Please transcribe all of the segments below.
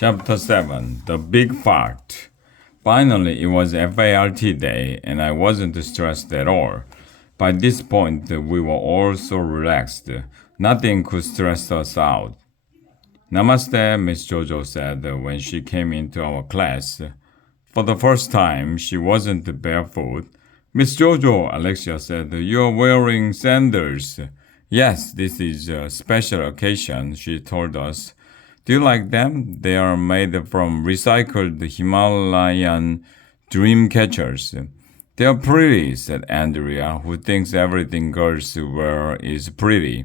Chapter 7 The Big Fart. Finally, it was FART day, and I wasn't stressed at all. By this point, we were all so relaxed. Nothing could stress us out. Namaste, Miss Jojo said when she came into our class. For the first time, she wasn't barefoot. Miss Jojo, Alexia said, you're wearing sandals. Yes, this is a special occasion, she told us. Do you like them? They are made from recycled Himalayan dream catchers. They're pretty, said Andrea, who thinks everything girls wear is pretty.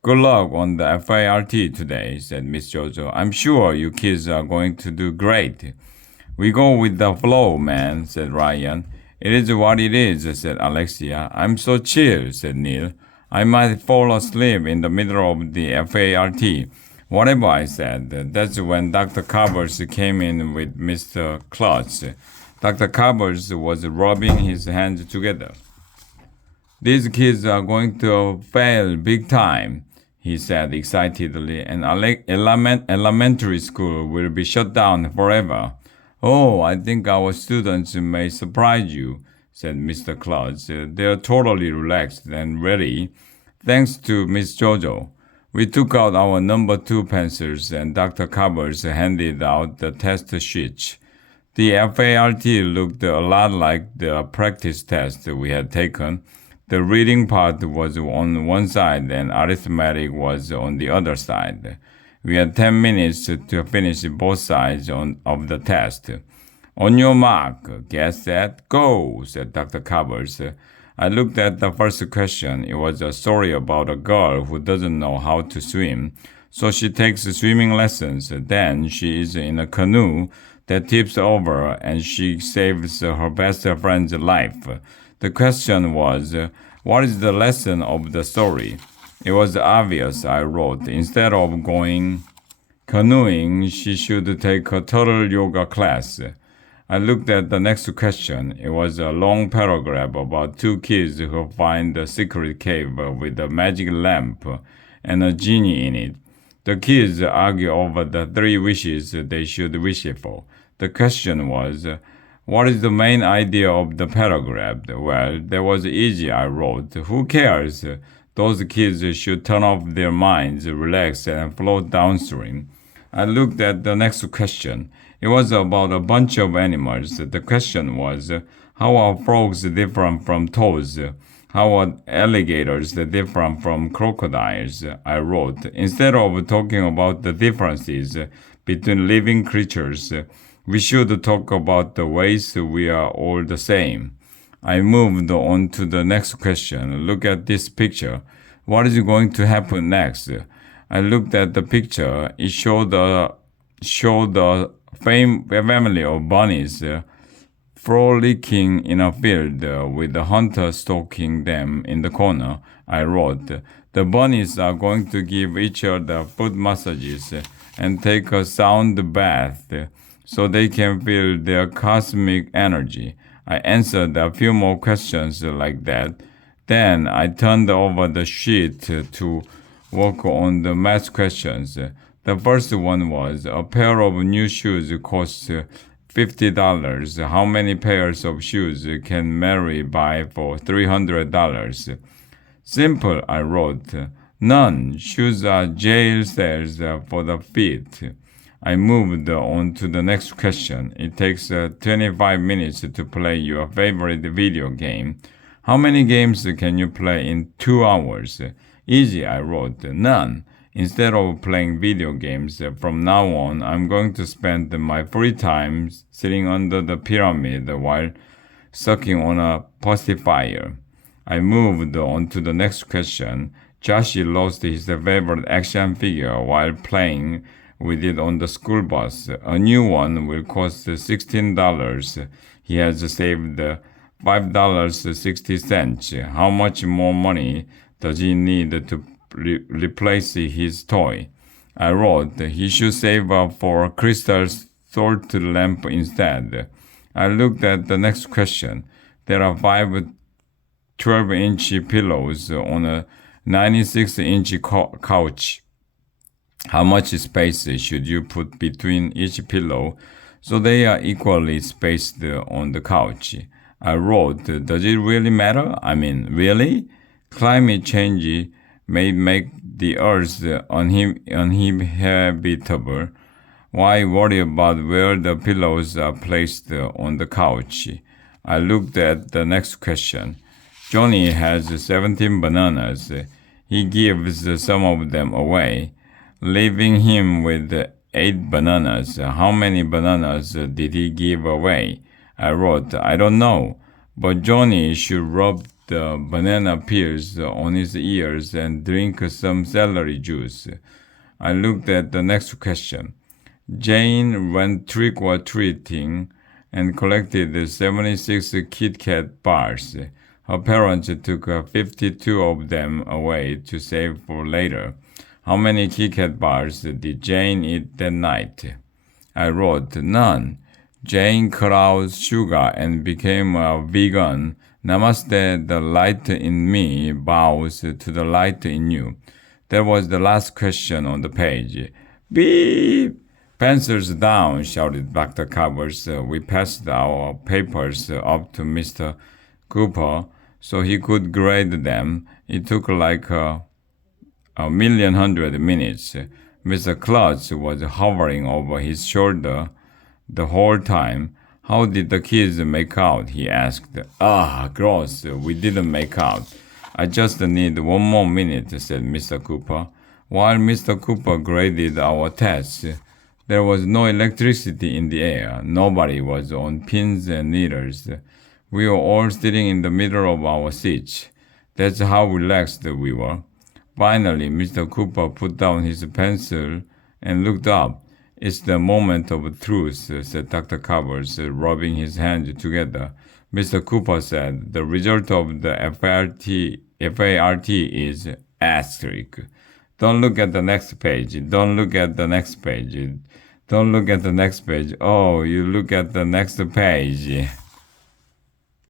Good luck on the FART today, said Miss Jojo. I'm sure you kids are going to do great. We go with the flow, man, said Ryan. It is what it is, said Alexia. I'm so chill, said Neil. I might fall asleep in the middle of the FART. Whatever, I said. That's when Dr. Covers came in with Mr. Klutz. Dr. Covers was rubbing his hands together. These kids are going to fail big time, he said excitedly, and elementary school will be shut down forever. Oh, I think our students may surprise you, said Mr. Klutz. They're totally relaxed and ready, thanks to Miss Jojo. We took out our number 2 pencils and Dr. Covers handed out the test sheets. The FART looked a lot like the practice test we had taken. The reading part was on one side and arithmetic was on the other side. We had 10 minutes to finish both sides of the test. On your mark, get set, go, said Dr. Covers. I looked at the first question. It was a story about a girl who doesn't know how to swim, so she takes swimming lessons. Then she is in a canoe that tips over and she saves her best friend's life. The question was, what is the lesson of the story? It was obvious, I wrote. Instead of going canoeing, she should take a turtle yoga class. I looked at the next question. It was a long paragraph about 2 kids who find a secret cave with a magic lamp and a genie in it. The kids argue over the 3 wishes they should wish for. The question was, what is the main idea of the paragraph? Well, that was easy, I wrote. Who cares? Those kids should turn off their minds, relax, and float downstream. I looked at the next question. It was about a bunch of animals. The question was, how are frogs different from toads? How are alligators different from crocodiles? I wrote. Instead of talking about the differences between living creatures, we should talk about the ways we are all the same. I moved on to the next question. Look at this picture. What is going to happen next? I looked at the picture. It showed a family of bunnies frolicking in a field with the hunter stalking them in the corner. I wrote, the bunnies are going to give each other foot massages and take a sound bath so they can feel their cosmic energy. I answered a few more questions like that. Then I turned over the sheet to work on the math questions. The first one was, a pair of new shoes costs $50. How many pairs of shoes can Mary buy for $300? Simple, I wrote. None. Shoes are jail cells for the feet. I moved on to the next question. It takes 25 minutes to play your favorite video game. How many games can you play in 2 hours? Easy, I wrote. None. Instead of playing video games, from now on, I'm going to spend my free time sitting under the pyramid while sucking on a pacifier. I moved on to the next question. Joshi lost his favorite action figure while playing with it on the school bus. A new one will cost $16. He has saved $5.60. How much more money does he need to replace his toy? I wrote, he should save up for a crystal salt lamp instead. I looked at the next question. There are 5 12-inch pillows on a 96-inch couch. How much space should you put between each pillow so they are equally spaced on the couch? I wrote, does it really matter? I mean, really? Climate change may make the earth uninhabitable. Why worry about where the pillows are placed on the couch? I looked at the next question. Johnny has 17 bananas. He gives some of them away, leaving him with 8 bananas. How many bananas did he give away? I wrote, I don't know, but Johnny should rub the banana peels on his ears and drink some celery juice. I looked at the next question. Jane went trick or treating and collected 76 Kit Kat bars. Her parents took 52 of them away to save for later. How many Kit Kat bars did Jane eat that night? I wrote, none. Jane cut out sugar and became a vegan. Namaste, the light in me bows to the light in you. That was the last question on the page. Beep! Pencils down, shouted Dr. Covers. We passed our papers up to Mr. Cooper so he could grade them. It took like a million hundred minutes. Mr. Klutz was hovering over his shoulder the whole time. How did the kids make out? He asked. Ah, gross, we didn't make out. I just need one more minute, said Mr. Cooper. While Mr. Cooper graded our tests, there was no electricity in the air. Nobody was on pins and needles. We were all sitting in the middle of our seats. That's how relaxed we were. Finally, Mr. Cooper put down his pencil and looked up. It's the moment of truth, said Dr. Covers, rubbing his hands together. Mr. Cooper said, the result of the FART is asterisk. Don't look at the next page. Don't look at the next page. Don't look at the next page. Oh, you look at the next page.